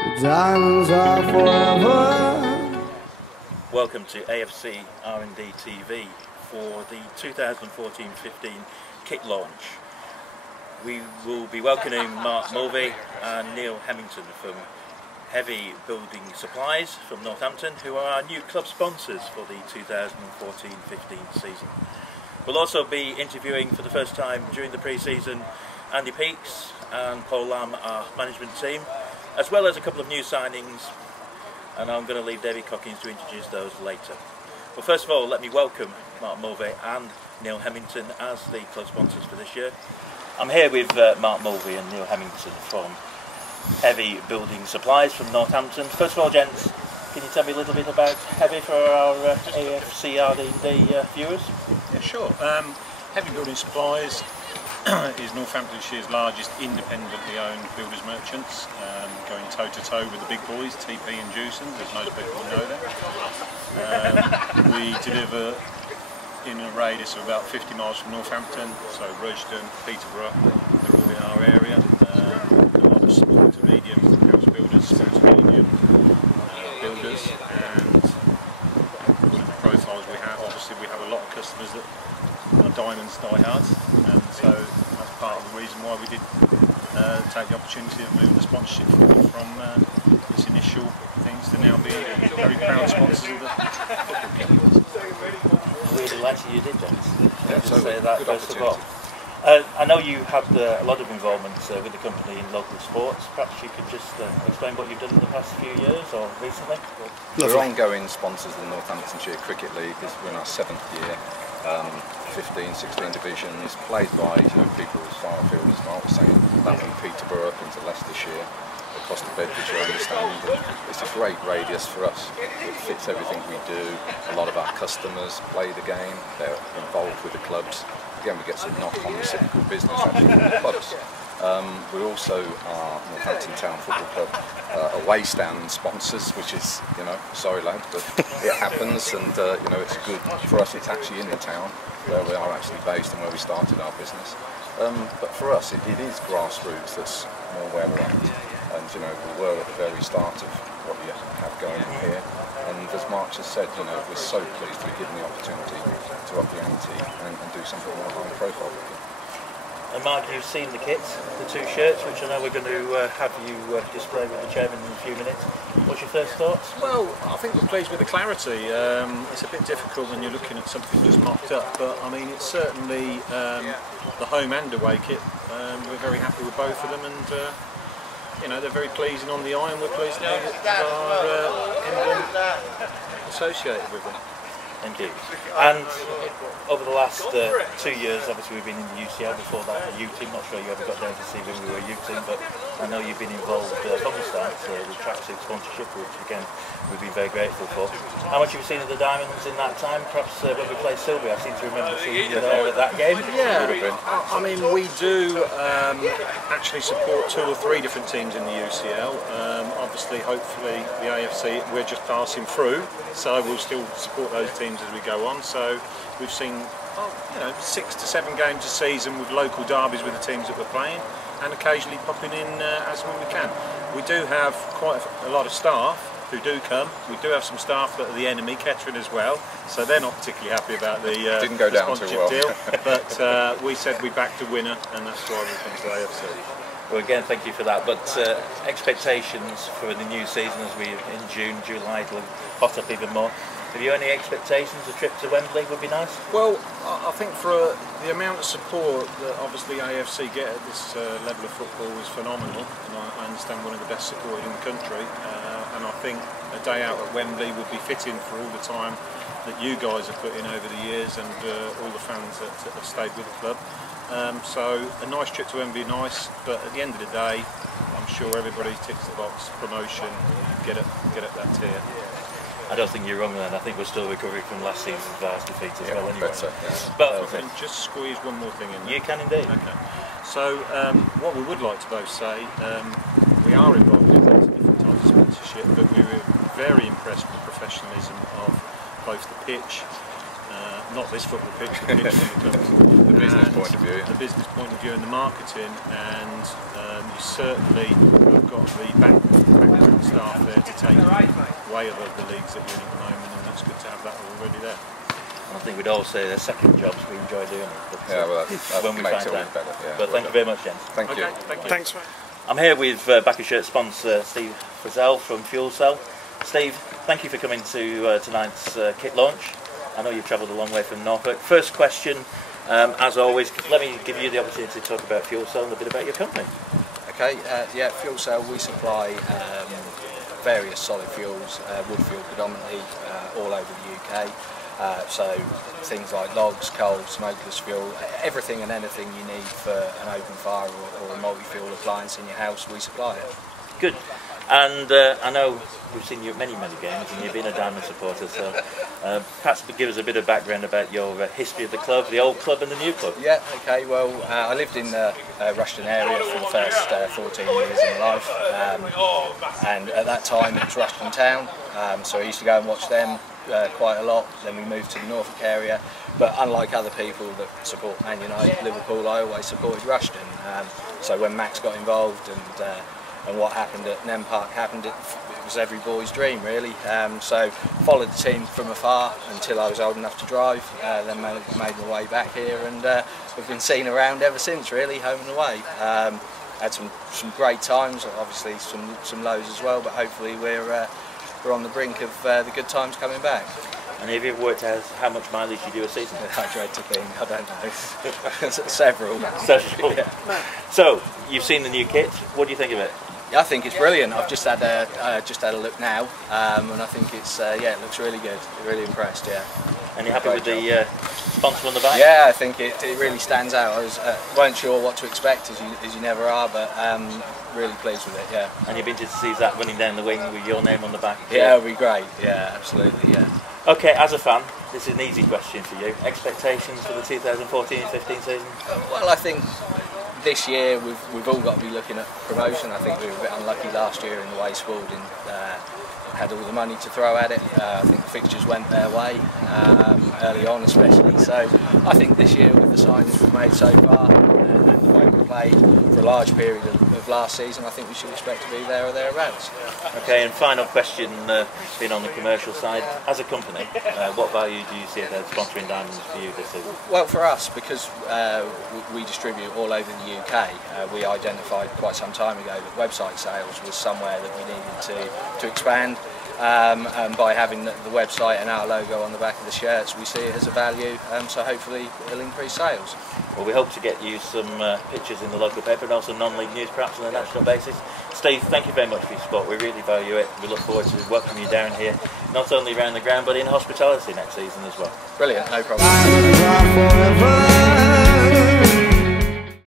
Diamonds are forever. Welcome to AFC R&D TV for the 2014-15 kit launch. We will be welcoming Mark Mulvey and Neil Hemmington from Heavy Building Supplies from Northampton, who are our new club sponsors for the 2014-15 season. We'll also be interviewing for the first time during the pre-season Andy Peaks and Paul Lamb, our management team, as well as a couple of new signings, and I'm going to leave David Cockins to introduce those later. Well, first of all, let me welcome Mark Mulvey and Neil Hemmington as the club sponsors for this year. I'm here with Mark Mulvey and Neil Hemmington from Heavy Building Supplies from Northampton. First of all, gents, can you tell me a little bit about Heavy for our AFC R&D viewers? Yeah, sure. Heavy Building Supplies is Northamptonshire's largest independently owned builders merchants, going toe to toe with the big boys, TP and Jewson's, as most people know them. We deliver in a radius of about 50 miles from Northampton, so Rushden, Peterborough, they're all in our area. A lot of small to medium house builders, small to medium builders, and the profiles we have, obviously we have a lot of customers that are diamonds diehards, and so that's part of the reason why we did take the opportunity of moving the sponsorship forward from its initial things to now be very proud sponsors of the football club. Really like you did, James. Yeah, so say that first of all. I know you had a lot of involvement with the company in local sports. Perhaps you could just explain what you've done in the past few years or recently? We're ongoing sponsors of the Northamptonshire Cricket League. We're in our 7th year. 15, 16 divisions, played by people as far afield as Mark was saying, down from Peterborough up into Leicestershire, across to Bedfordshire, I understand. And it's a great radius for us. It fits everything we do. A lot of our customers play the game, they're involved with the clubs. Again, we get some knock-on reciprocal business actually from the clubs. We also are Northampton Town Football Club away stand sponsors, which is, sorry lad, but it happens, and it's good for us. It's actually in the town where we are actually based and where we started our business. But for us, it is grassroots that's more where we're at. And we were at the very start of what we have going on here. And as Mark just said, we're so pleased to be given the opportunity to up the ante and do something more high profile with it. And Mark, you've seen the kits, the 2 shirts, which I know we're going to have you display with the chairman in a few minutes. What's your first thoughts? Well, I think we're pleased with the clarity. It's a bit difficult when you're looking at something just mocked up, but I mean it's certainly the home and away kit. We're very happy with both of them, and they're very pleasing on the eye, and we're pleased to be our emblem associated with them. Thank you. And over the last 2 years, obviously we've been in the UCL, before that the U team. Not sure you ever got down to see when we were a U team, but I know you've been involved from the start with tracksuit sponsorship, which again we've been very grateful for. How much have you seen of the Diamonds in that time? Perhaps when we played Sylvia, I seem to remember seeing you there at that game. Yeah, I mean we do actually support 2 or 3 different teams in the UCL. Obviously, hopefully the AFC, we're just passing through, so we'll still support those teams as we go on. So we've seen 6 to 7 games a season with local derbies with the teams that we're playing, and occasionally popping in as when we can. We do have quite a lot of staff who do come. We do have some staff that are the enemy, Kettering as well, so they're not particularly happy about the, Didn't go down sponsorship too well. deal. But we said we backed a winner, and that's why we come to AFC. Well, again, thank you for that. But expectations for the new season, as we in June, July, it'll hot up even more. Have you any expectations? A trip to Wembley would be nice? Well, I think for the amount of support that obviously AFC get at this level of football is phenomenal, and I understand one of the best supported in the country. And I think a day out at Wembley would be fitting for all the time that you guys have put in over the years, and all the fans that have stayed with the club. So a nice trip to Wembley, nice, but at the end of the day, I'm sure everybody ticks the box, promotion, get up that tier. I don't think you're wrong then. I think we're still recovering from last season's Vars defeat as well anyway. Better, yeah. But Can just squeeze one more thing in there? You can indeed. Okay. So what we would like to both say, we are involved in lots of different types of sponsorship, but we were very impressed with the professionalism of both the pitch, not this football pitch, the pitch when it comes to the business point of view. The business point of view and the marketing, and you certainly have got the background staff there to take you way above the leagues that you're in at the moment, and that's good to have that already there. I think we'd all say they're second jobs, we enjoy doing it. But, Yeah, well, that when we makes find it all time. better. Yeah, But thank you very much, gents. Thank you. Thank you. Thanks, mate. I'm here with Backer Shirt sponsor Steve Frizzell from Fuel Cell. Steve, thank you for coming to tonight's kit launch. I know you've travelled a long way from Norfolk. First question, as always, let me give you the opportunity to talk about Fuel Cell and a bit about your company. Okay, yeah, Fuel Cell, we supply various solid fuels, wood fuel predominantly, all over the UK. So things like logs, coal, smokeless fuel, everything and anything you need for an open fire or a multi-fuel appliance in your house, we supply it. Good. And I know we've seen you at many games and you've been a Diamond supporter, so perhaps give us a bit of background about your history of the club, the old club and the new club. Yeah, okay, well I lived in the Rushden area for the first 14 years of my life, and at that time it was Rushden Town, so I used to go and watch them quite a lot. Then we moved to the Norfolk area, but unlike other people that support Man United, Liverpool, I always supported Rushden. So when Max got involved and what happened at Nem Park happened, it was every boy's dream really. So followed the team from afar until I was old enough to drive, then made my way back here, and we've been seen around ever since really, home and away. Had some great times, obviously some lows as well, but hopefully we're on the brink of the good times coming back. And have you ever worked out how much mileage you do a season? I dread to think, I don't know. Several. Several. Yeah. So, you've seen the new kit, what do you think of it? Yeah, I think it's brilliant. I've just had a look now, and I think it's yeah, it looks really good. Really impressed, yeah. And you're happy with the sponsor on the back? Yeah, I think it really stands out. I weren't sure what to expect, as you never are, but really pleased with it, yeah. And you've been to see that running down the wing with your name on the back? Yeah, it'll be great. Yeah, absolutely, yeah. Okay, as a fan, this is an easy question for you. Expectations for the 2014-15 season? Well, I think this year we've all got to be looking at promotion. I think we were a bit unlucky last year in the way Spalding had all the money to throw at it. I think the fixtures went their way early on especially. So I think this year with the signings we've made so far and the way we played for a large period of last season, I think we should expect to be there or thereabouts. Okay, and final question, being on the commercial side, as a company, what value do you see as sponsoring Diamonds for you this season? Well, for us, because we distribute all over the UK, we identified quite some time ago that website sales was somewhere that we needed to expand. And by having the website and our logo on the back of the shirts, we see it as a value, so hopefully it'll increase sales. Well, we hope to get you some pictures in the local paper and also non-league news perhaps on a national basis. Steve, thank you very much for your support. We really value it. We look forward to welcoming you down here, not only around the ground but in hospitality next season as well. Brilliant, no problem.